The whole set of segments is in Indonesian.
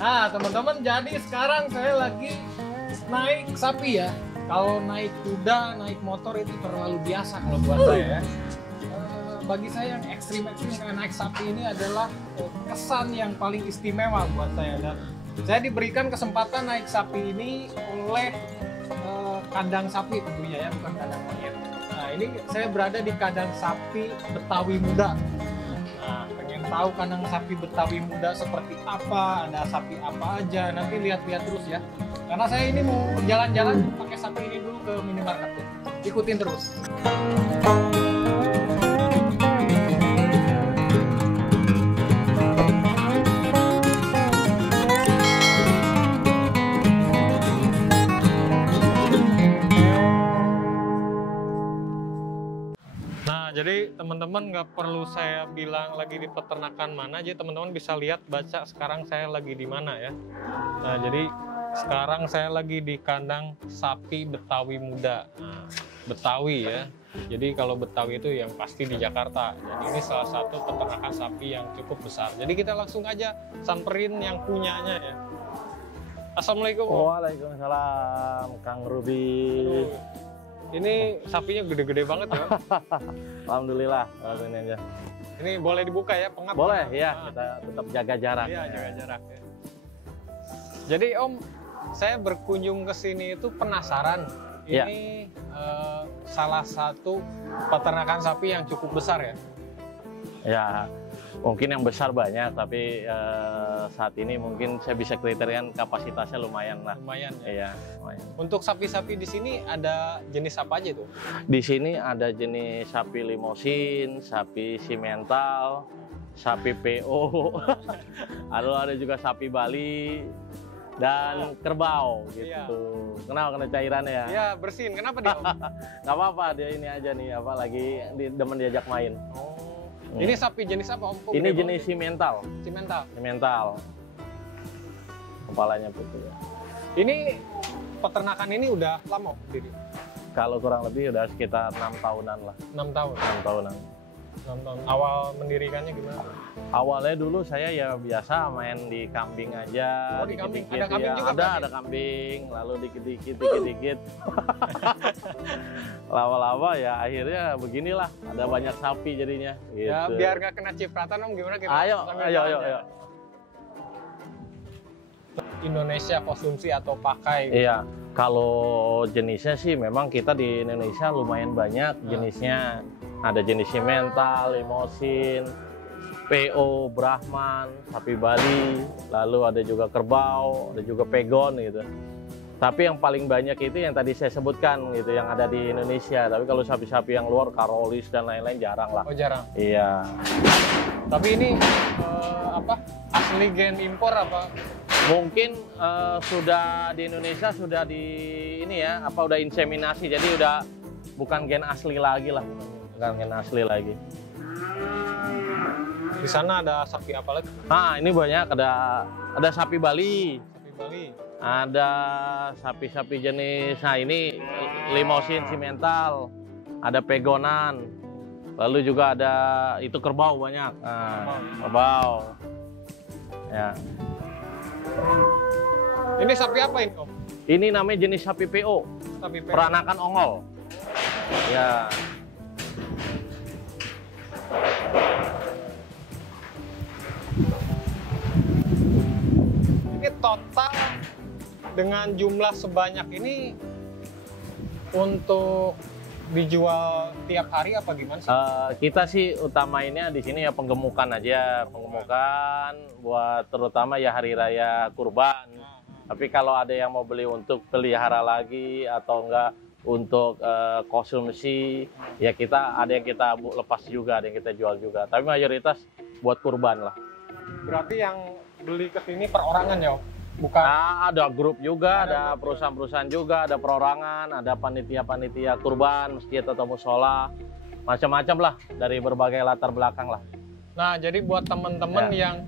Nah, teman-teman, jadi sekarang saya lagi naik sapi ya. Kalau naik kuda, naik motor itu terlalu biasa kalau buat saya ya. Bagi saya yang ekstrim-ekstrim kayak naik sapi ini adalah kesan yang paling istimewa buat saya. Dan saya diberikan kesempatan naik sapi ini oleh kandang sapi tentunya ya, bukan kandang monyet. Nah, ini saya berada di kandang sapi Betawi Muda. Nah, pengen tahu kandang sapi Betawi Muda seperti apa, ada sapi apa aja, nanti lihat-lihat terus ya. Karena saya ini mau jalan-jalan pakai sapi ini dulu ke minimarket ya. Ikutin terus. Jadi teman-teman nggak perlu saya bilang lagi di peternakan mana, jadi teman-teman bisa lihat baca sekarang saya lagi di mana ya. Nah, jadi sekarang saya lagi di kandang sapi Betawi Muda. Nah, Betawi ya. Jadi kalau Betawi itu yang pasti di Jakarta. Jadi ini salah satu peternakan sapi yang cukup besar. Jadi kita langsung aja samperin yang punyanya ya. Assalamualaikum. Waalaikumsalam, Kang Ruby. Ini sapinya gede-gede banget ya. Alhamdulillah, ini aja. Ini boleh dibuka ya, pengap? Boleh ya, kita tetap jaga jarak. Iya, jaga jarak ya. Jadi Om, saya berkunjung ke sini itu penasaran. Ini salah satu peternakan sapi yang cukup besar ya? Ya, mungkin yang besar banyak, tapi saat ini mungkin saya bisa kriterian kapasitasnya lumayan lah. Lumayan ya? Iya, lumayan. Untuk sapi-sapi di sini ada jenis apa aja tuh? Di sini ada jenis sapi limosin, sapi simental, sapi PO, lalu ada juga sapi Bali, dan kerbau gitu. Iya. Kenapa? Kena cairannya ya? Iya, bersihin. Kenapa dia Om? Nggak apa-apa, dia ini aja nih, apa lagi demen diajak main. Oh. Ini sapi jenis apa Om? Kok Ini gede jenis banget? simental. Simental. Simental. Kepalanya putih ya. Ini peternakan ini udah lama berdiri? Kalau kurang lebih udah sekitar 6 tahunan lah. 6 tahun. 6 tahunan. 6 tahun. Awal mendirikannya gimana? Awalnya dulu saya ya biasa main di kambing aja. Oh, di kambing. dikit-dikit Ada kambing ya. juga, Ada kambing. Lalu dikit-dikit. Lama-lama ya akhirnya beginilah. Ada banyak sapi jadinya. Gitu. Ya, biar nggak kena cipratan Om, gimana kita? Ayo, sambil ayo, jalan ayo, ya? ayo. Indonesia konsumsi atau pakai? Iya, kalau jenisnya sih memang kita di Indonesia lumayan banyak jenisnya. Ada jenis simental, limosin, PO, Brahman, sapi Bali, lalu ada juga kerbau, ada juga pegon gitu. Tapi yang paling banyak itu yang tadi saya sebutkan gitu, yang ada di Indonesia. Tapi kalau sapi-sapi yang luar, Karolis dan lain-lain jarang lah. Oh, jarang. Iya. Tapi ini apa? Asli gen impor apa? Mungkin sudah di Indonesia sudah di ini ya, apa udah inseminasi, jadi udah bukan gen asli lagi lah, bukan gen asli lagi. Di sana ada sapi apa lagi? Nah ini banyak, ada sapi Bali, Sapi Bali. ada sapi-sapi jenis, nah ini limosin simental, ada pegonan, lalu juga ada itu kerbau banyak, nah, kerbau, ya. Ini sapi apa ini Om? Ini namanya jenis sapi PO, Sapi PO. peranakan ongol. Ya. Ini total dengan jumlah sebanyak ini untuk dijual tiap hari apa gimana sih? Kita sih utamainnya di sini ya penggemukan aja, penggemukan buat terutama ya hari raya kurban. Tapi kalau ada yang mau beli untuk pelihara lagi atau enggak untuk konsumsi, ya kita ada yang kita lepas juga, ada yang kita jual juga. Tapi mayoritas buat kurban lah. Berarti yang beli ke sini perorangan ya Om? Bukan? Nah, ada grup juga, ada perusahaan-perusahaan juga, ada perorangan, ada panitia-panitia kurban, masjid atau musola, macam-macam lah dari berbagai latar belakang lah. Nah, jadi buat teman-teman yang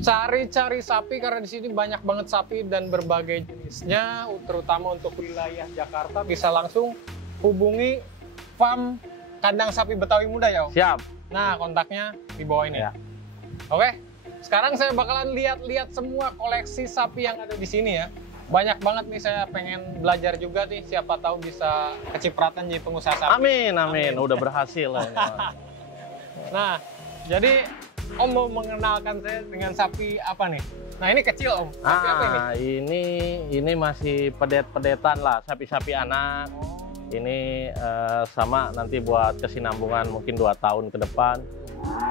cari-cari sapi, karena di sini banyak banget sapi dan berbagai jenisnya, terutama untuk wilayah Jakarta, bisa langsung hubungi farm kandang sapi Betawi Muda ya Om? Siap. Nah, kontaknya di bawah ini. Ya. Oke, sekarang saya bakalan lihat-lihat semua koleksi sapi yang ada di sini ya. Banyak banget nih, saya pengen belajar juga nih, siapa tahu bisa kecipratan jadi pengusaha sapi. Amin, amin. Udah berhasil lah. Nah, jadi Om mau mengenalkan saya dengan sapi apa nih? Nah, ini kecil Om. Sapi apa ini? Ini masih pedet-pedetan lah, sapi-sapi anak. Ini sama nanti buat kesinambungan mungkin 2 tahun ke depan.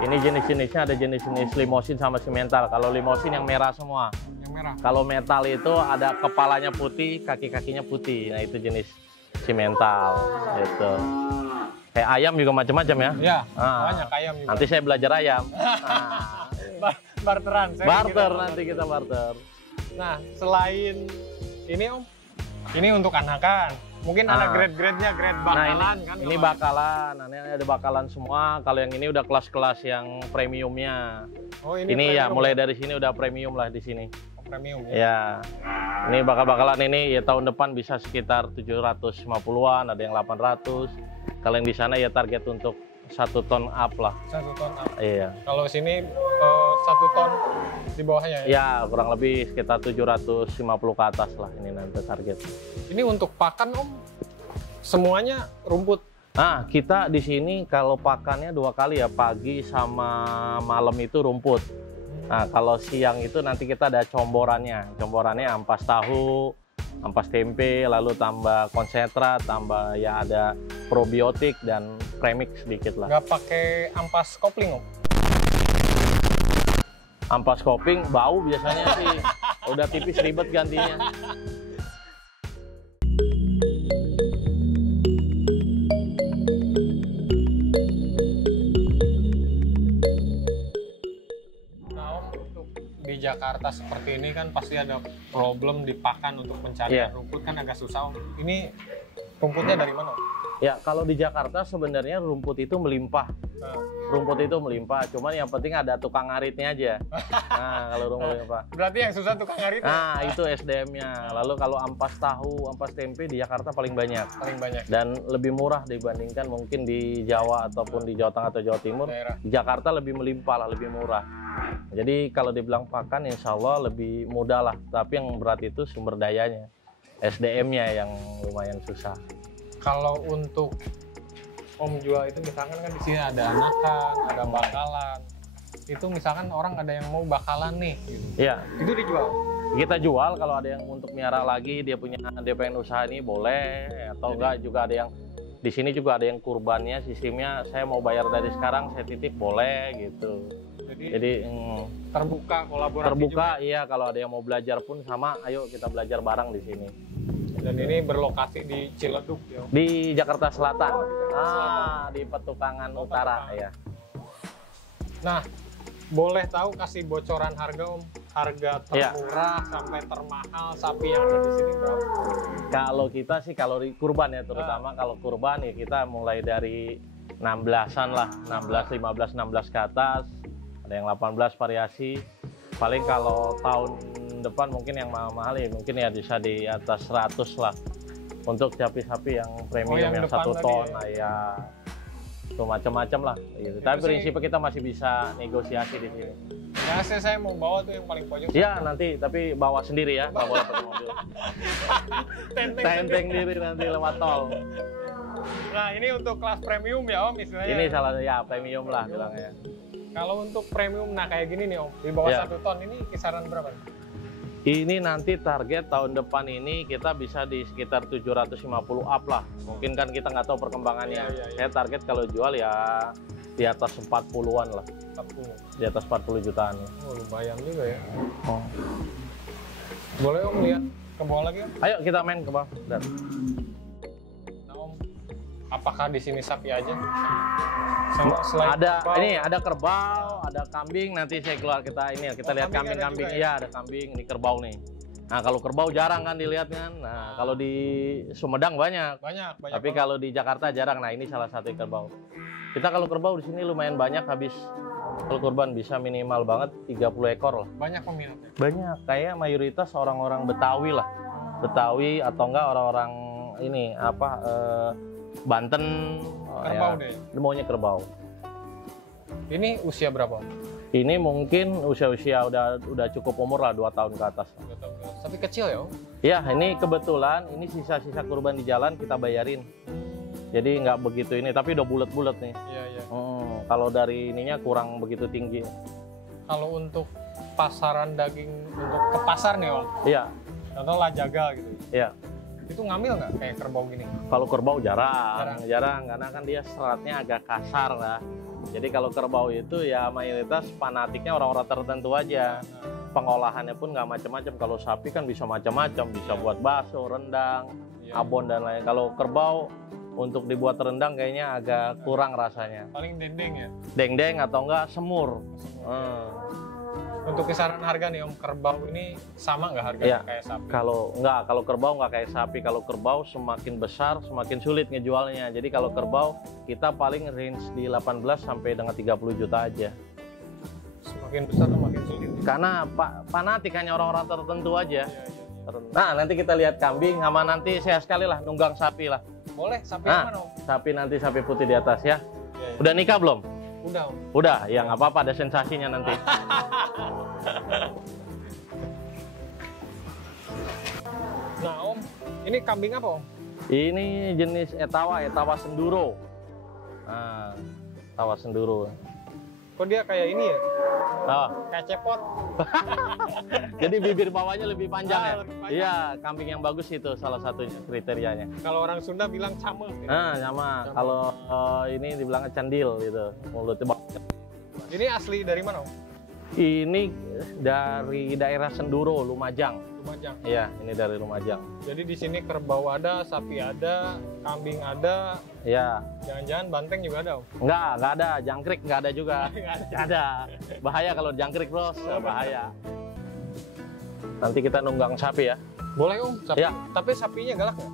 Ini jenis-jenisnya ada jenis-jenis limosin sama simental. Kalau limosin yang merah semua. Yang merah. Kalau metal itu ada kepalanya putih, kaki-kakinya putih. Nah, itu jenis simental gitu. Kayak ayam juga macam-macam ya? Iya, banyak ayam juga. Nanti saya belajar ayam. Barteran. Barter nanti kita barter. Nah, selain ini Om, ini untuk anakan. Mungkin ada grade-grade-nya, grade bakalan kan? Ini bakalan, ini ada bakalan semua. Kalau yang ini udah kelas-kelas yang premiumnya. Oh, ini ya mulai dari sini udah premium lah di sini. Oh, premium ya? Ya. Ini bakal-bakalan ini ya tahun depan bisa sekitar 750-an, ada yang 800. Kalau yang di sana ya target untuk 1 ton up lah. 1 ton up. Iya. Kalau sini 1 ton di bawahnya ya? Ya, kurang lebih sekitar 750 ke atas lah ini nanti target. Ini untuk pakan Om, semuanya rumput? Nah, kita di sini kalau pakannya 2 kali ya, pagi sama malam itu rumput. Nah, kalau siang itu nanti kita ada comborannya. Comborannya ampas tahu, ampas tempe, lalu tambah konsentrat, tambah ya ada probiotik dan premix sedikit lah. Nggak pakai ampas kopling Om? Ampas kopling bau biasanya sih. Udah tipis ribet gantinya. Di Jakarta seperti ini kan pasti ada problem di pakan untuk mencari rumput kan agak susah. Ini rumputnya dari mana? Ya, kalau di Jakarta sebenarnya rumput itu melimpah. Rumput itu melimpah, cuman yang penting ada tukang ngaritnya aja. Nah, kalau rumput melimpah. Berarti yang susah tukang ngarit. Nah, itu SDM-nya. Lalu kalau ampas tahu, ampas tempe di Jakarta paling banyak. Paling banyak. Dan lebih murah dibandingkan mungkin di Jawa ataupun di Jawa Tengah atau Jawa Timur. Di Jakarta lebih melimpah lah, lebih murah. Jadi kalau dibilang pakan insya Allah lebih mudah lah. Tapi yang berat itu sumber dayanya. SDM-nya yang lumayan susah. Kalau untuk Om jual itu misalkan kan di sini ada anakan, ada bakalan. Itu misalkan orang ada yang mau bakalan nih gitu. Iya. Itu dijual. Kita jual kalau ada yang untuk miara lagi, dia pengen usaha ini boleh, atau enggak juga ada yang di sini juga ada yang kurbannya, sistemnya saya mau bayar dari sekarang, saya titip boleh gitu. Jadi terbuka kolaborasi. Terbuka juga. Iya, kalau ada yang mau belajar pun sama, ayo kita belajar bareng di sini. Dan ini berlokasi di Ciledug ya? Di Jakarta Selatan. Di Petukangan Utara ya. Nah, boleh tahu kasih bocoran harga Om? Harga termurah sampai termahal sapi yang ada di sini berapa? Kalau kita sih kalau di kurban ya terutama kalau kurban ya kita mulai dari 16-an lah, 16, 15, 16 ke atas. Ada yang 18 variasi. Paling kalau tahun depan mungkin yang mahal-mahal ya mungkin ya bisa di atas 100 lah untuk sapi-sapi yang premium yang 1 ton ya itu macam-macam lah gitu. Tapi prinsipnya kita masih bisa negosiasi di sini. Ya saya mau bawa tuh yang paling pojok. Iya nanti tapi bawa sendiri ya, nggak boleh pakai mobil. Tenteng diri nanti lewat tol. Nah ini untuk kelas premium ya Om istilahnya. Ini salah ya premium lah bilangnya. Kalau untuk premium, nah kayak gini nih Om, di bawah 1 ton ini kisaran berapa? Ini nanti target tahun depan ini kita bisa di sekitar 750 up lah. Mungkin kan kita nggak tahu perkembangannya. Saya target kalau jual ya di atas 40-an lah. 40. Di atas 40 jutaan. Oh lumayan juga ya. Boleh Om lihat ke bawah lagi Om? Ayo kita main ke bawah. Nah Om, apakah di sini sapi aja? Ada ini ada kerbau, ada kambing. Nanti saya keluar kita lihat kambing-kambing. Iya ada kambing, ini kerbau nih. Nah kalau kerbau jarang kan dilihat kan. Nah kalau di Sumedang banyak. Tapi kalau di Jakarta jarang. Nah ini salah satu kerbau. Kita kalau kerbau di sini lumayan banyak habis. Kalau kurban bisa minimal banget 30 ekor lah. Banyak peminatnya? Banyak. Kayak mayoritas orang-orang Betawi lah. Betawi atau enggak orang-orang ini apa? Banten. Kerbau deh. Maunya kerbau. Ini usia berapa? Ini mungkin usia-usia udah cukup umur lah, 2 tahun ke atas. Tapi kecil ya Om? Ya, ini kebetulan ini sisa-sisa kurban di jalan kita bayarin. Jadi nggak begitu ini, tapi udah bulat-bulat nih. Iya, iya. Kalau dari ininya kurang begitu tinggi. Kalau untuk pasaran daging untuk ke pasar nih Om? Iya. Contoh lah jaga gitu. Iya. Itu ngambil nggak kayak kerbau gini? Kalau kerbau jarang karena kan dia seratnya agak kasar lah. Jadi kalau kerbau itu ya mayoritas fanatiknya orang-orang tertentu aja. Pengolahannya pun nggak macam-macam. Kalau sapi kan bisa macam-macam, bisa buat bakso, rendang, abon dan lain. Kalau kerbau untuk dibuat rendang kayaknya agak kurang rasanya. Paling dendeng ya? Dendeng atau enggak semur. Untuk kisaran harga nih Om, kerbau ini sama nggak harganya kayak sapi? Kalau kerbau nggak kayak sapi. Kalau kerbau semakin besar semakin sulit ngejualnya. Jadi kalau kerbau kita paling range di 18 sampai dengan 30 juta aja. Semakin besar semakin sulit. Karena fanatik hanya orang-orang tertentu aja. Nah, nanti kita lihat kambing sama nanti saya sekali lah nunggang sapi lah. Boleh, sapi yang mana Om? Sapi nanti sapi putih di atas ya. Udah nikah belum? Udah Om. Udah, ya nggak apa-apa, ada sensasinya nanti. Nah Om, ini kambing apa Om? Ini jenis etawa senduro. Nah, etawa senduro. Kok dia kayak ini ya? Oh. Kayak cepot. Jadi bibir bawahnya lebih panjang ya? Lebih panjang. Iya, kambing yang bagus itu salah satu kriterianya. Kalau orang Sunda bilang camel. Nah, sama. Kalau ini dibilang candil gitu. Mulutnya. Ini asli dari mana Om? Ini dari daerah Senduro, Lumajang. Lumajang. Iya, ini dari Lumajang. Jadi di sini kerbau ada, sapi ada, kambing ada. Iya. Jangan-jangan banteng juga ada Om? Nggak ada. Jangkrik nggak ada juga. Nggak ada. Bahaya kalau jangkrik, Bros. Bahaya. Nanti kita nunggang sapi ya. Boleh Om, sapi. Ya. Tapi sapinya galak nggak?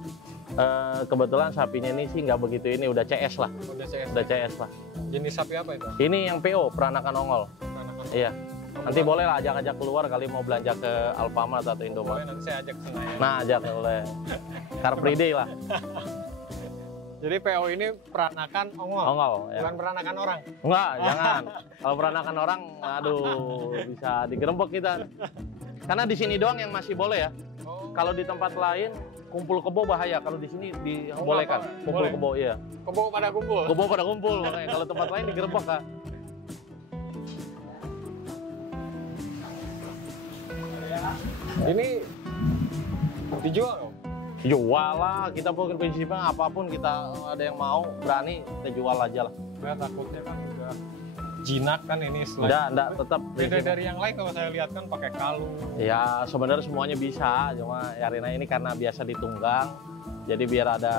Kebetulan sapinya ini sih nggak begitu ini, udah CS lah. Udah CS lah. Jenis sapi apa itu? Ini yang PO, peranakan ongol. Iya. Nanti boleh lah ajak-ajak keluar kali mau belanja ke Alfamart atau Indomaret. Boleh, nanti saya ajak ke sana ya. Nah, ajak boleh. Car Free Day lah. Jadi PO ini peranakan ongol? Ongol, ya. Bukan peranakan orang? Enggak, jangan. Kalau peranakan orang, aduh, bisa digerembek kita. Karena di sini doang yang masih boleh ya. Kalau di tempat lain, kumpul kebo bahaya. Kalau di sini dibolehkan. Kumpul kebo, iya. Kebo pada kumpul? Kebo pada kumpul, makanya. Kalau tempat lain digerebek, Kak. Ini dijual Om? Jual lah, kita pun prinsipnya apapun kita ada yang mau, berani, kita jual aja lah. Ya takutnya kan udah jinak kan ini selain. Enggak, tetap. Beda dari yang lain kalau saya lihat kan pakai kalung. Ya sebenarnya semuanya bisa, cuma Yarina ini karena biasa ditunggang, jadi biar ada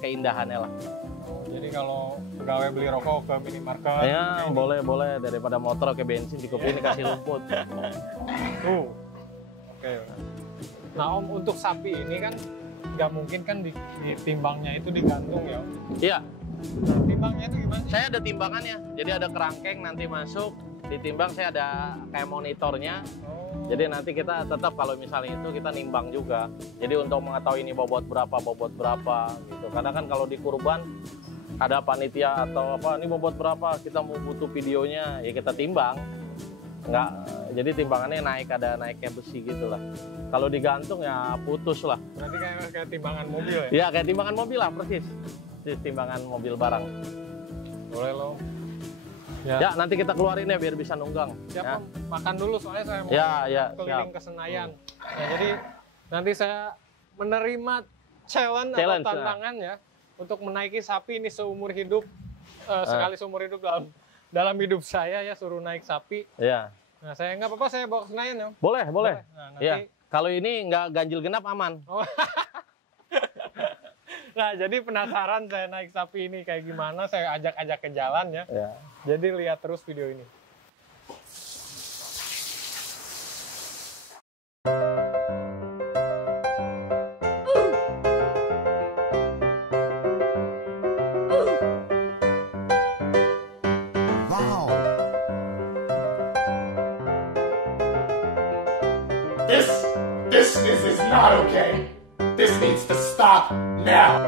keindahannya lah. Jadi kalau pegawai beli rokok ke minimarket. Ya boleh daripada motor ke bensin cukup ini kasih lumput. Oke. Nah Om, untuk sapi ini kan nggak mungkin kan ditimbangnya itu digantung ya Om? Iya. Nah, timbangnya itu gimana? Saya ada timbangannya, jadi ada kerangkeng nanti masuk, ditimbang saya ada kayak monitornya. Jadi nanti kita tetap kalau misalnya itu kita nimbang juga. Jadi untuk mengetahui ini bobot berapa gitu. Karena kan kalau di kurban ada panitia atau apa, ini bobot berapa, kita mau butuh videonya, ya kita timbang. Enggak, jadi timbangannya ada naiknya besi gitu lah. Kalau digantung ya putus lah. Berarti kayak timbangan mobil ya? Iya, kayak timbangan mobil lah, persis timbangan mobil barang. Boleh loh. Ya, nanti kita keluarin ya biar bisa nunggang. Siap ya. Om, makan dulu soalnya saya mau keliling ke Senayan. Nah, jadi nanti saya menerima challenge atau tantangan ya untuk menaiki sapi ini seumur hidup, sekali seumur hidup dalam hidup saya ya, suruh naik sapi. Iya. Nah, saya nggak apa-apa, saya bawa ke Senayan ya. Boleh. Nah, nanti... Ya. Kalau ini nggak ganjil genap aman. Nah, jadi penasaran saya naik sapi ini kayak gimana, saya ajak-ajak ke jalan ya. Jadi lihat terus video ini. Wow. This is not okay. This needs to stop now.